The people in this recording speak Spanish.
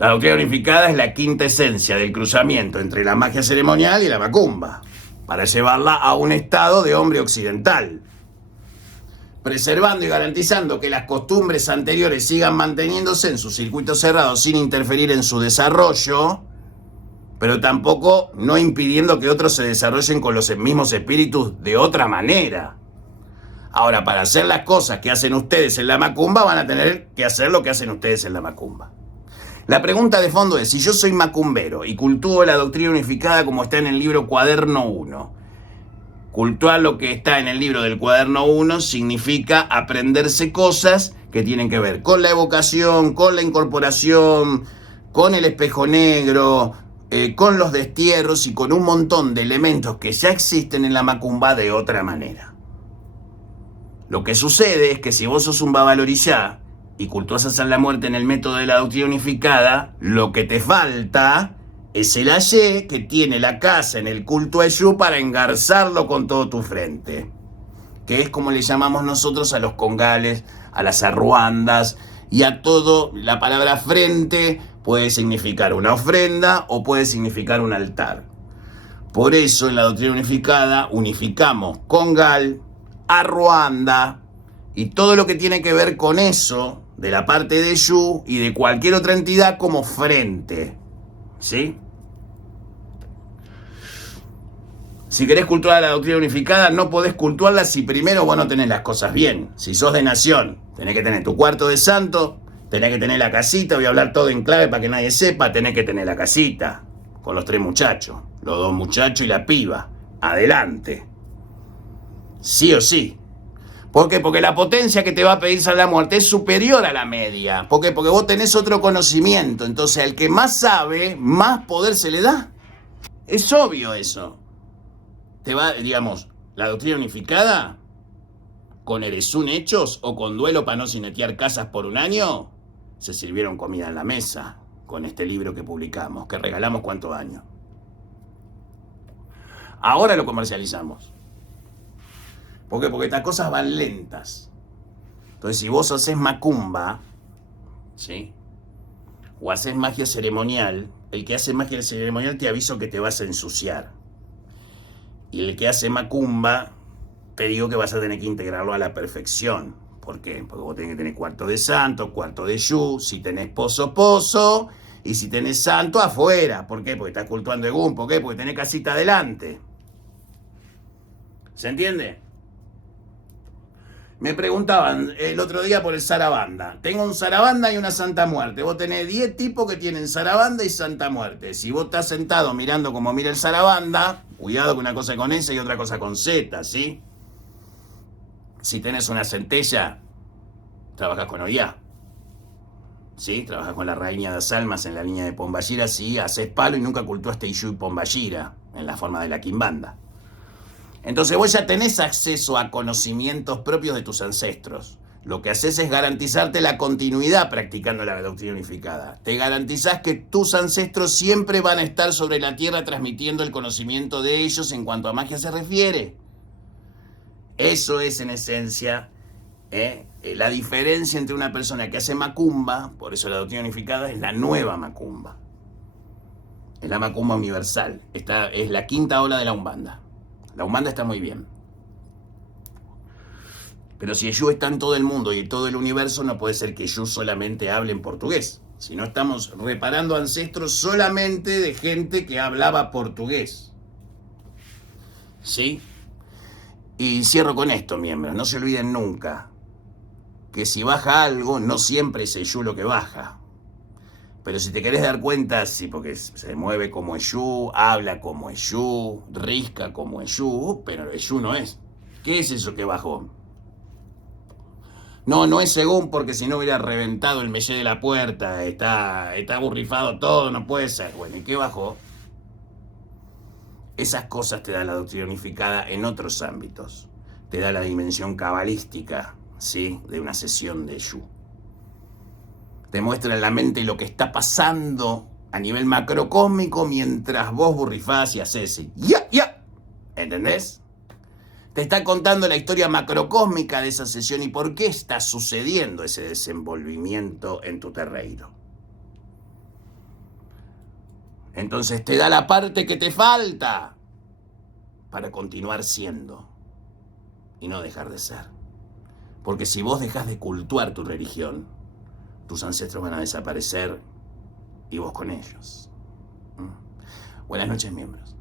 La doctrina unificada es la quinta esencia del cruzamiento entre la magia ceremonial y la macumba, para llevarla a un estado de hombre occidental, preservando y garantizando que las costumbres anteriores sigan manteniéndose en su circuito cerrado sin interferir en su desarrollo, pero tampoco no impidiendo que otros se desarrollen con los mismos espíritus de otra manera. Ahora, para hacer las cosas que hacen ustedes en la macumba, van a tener que hacer lo que hacen ustedes en la macumba. La pregunta de fondo es, si yo soy macumbero y cultúo la doctrina unificada como está en el libro Cuaderno 1, cultuar lo que está en el libro del Cuaderno 1 significa aprenderse cosas que tienen que ver con la evocación, con la incorporación, con el espejo negro, con los destierros y con un montón de elementos que ya existen en la macumba de otra manera. Lo que sucede es que si vos sos un babalorixá y cultuás a San la Muerte en el método de la doctrina unificada, lo que te falta es el ayé que tiene la casa en el culto a Eshu para engarzarlo con todo tu frente, que es como le llamamos nosotros a los congales, a las arruandas y a todo. La palabra frente puede significar una ofrenda o puede significar un altar. Por eso en la doctrina unificada unificamos congal, arruanda y todo lo que tiene que ver con eso de la parte de Eshu y de cualquier otra entidad como frente, ¿sí? Si querés cultuar la doctrina unificada, no podés cultuarla si primero vos no tenés las cosas bien. Si sos de nación, tenés que tener tu cuarto de santo, tenés que tener la casita, voy a hablar todo en clave para que nadie sepa, tenés que tener la casita, con los 3 muchachos, los 2 muchachos y la piba, adelante. Sí o sí. ¿Por qué? Porque la potencia que te va a pedir San la Muerte es superior a la media. ¿Por qué? Porque vos tenés otro conocimiento. Entonces, al que más sabe, más poder se le da. Es obvio eso. Te va, digamos, la doctrina unificada, con Erezún hechos o con duelo para no cinetear casas por un año, se sirvieron comida en la mesa con este libro que publicamos, que regalamos cuántos años. Ahora lo comercializamos. ¿Por qué? Porque estas cosas van lentas. Entonces, si vos haces macumba, ¿sí? O haces magia ceremonial, el que hace magia ceremonial te aviso que te vas a ensuciar. Y el que hace macumba, te digo que vas a tener que integrarlo a la perfección. ¿Por qué? Porque vos tenés que tener cuarto de santo, cuarto de Eshu, si tenés pozo, y si tenés santo, afuera. ¿Por qué? Porque estás cultuando Egún. ¿Por qué? Porque tenés casita adelante. ¿Se entiende? Me preguntaban el otro día por el Sarabanda. Tengo un Sarabanda y una Santa Muerte. Vos tenés 10 tipos que tienen Sarabanda y Santa Muerte. Si vos estás sentado mirando como mira el Sarabanda, cuidado que una cosa con S y otra cosa con Z, ¿sí? Si tenés una centella, trabajás con Oriá. ¿Sí? Trabajás con la Reina de las Almas en la línea de Pombayira, sí, haces palo y nunca cultuaste Ishu y Pombayira en la forma de la quimbanda. Entonces vos ya tenés acceso a conocimientos propios de tus ancestros. Lo que haces es garantizarte la continuidad practicando la doctrina unificada. Te garantizás que tus ancestros siempre van a estar sobre la tierra transmitiendo el conocimiento de ellos en cuanto a magia se refiere. Eso es en esencia la diferencia entre una persona que hace macumba, por eso la doctrina unificada es la nueva macumba. Es la macumba universal. Esta es la quinta ola de la Umbanda. La Umbanda está muy bien. Pero si Eshu está en todo el mundo y en todo el universo, no puede ser que Eshu solamente hable en portugués. Si no, estamos reparando ancestros solamente de gente que hablaba portugués. ¿Sí? Y cierro con esto, miembros. No se olviden nunca que si baja algo, no siempre es Eshu lo que baja. Pero si te querés dar cuenta, sí, porque se mueve como Eshu, habla como Eshu, risca como Eshu, pero Eshu no es. ¿Qué es eso que bajó? No es según, porque si no hubiera reventado el mellé de la puerta, está aburrifado todo, no puede ser. Bueno, ¿y qué bajó? Esas cosas te da la doctrina unificada en otros ámbitos. Te da la dimensión cabalística, ¿sí? De una sesión de Eshu. Te muestra en la mente lo que está pasando a nivel macrocósmico mientras vos burrifás y haces ya. ¿Entendés? Te está contando la historia macrocósmica de esa sesión y por qué está sucediendo ese desenvolvimiento en tu terreiro. Entonces te da la parte que te falta para continuar siendo y no dejar de ser. Porque si vos dejás de cultuar tu religión, tus ancestros van a desaparecer y vos con ellos. Buenas noches, miembros.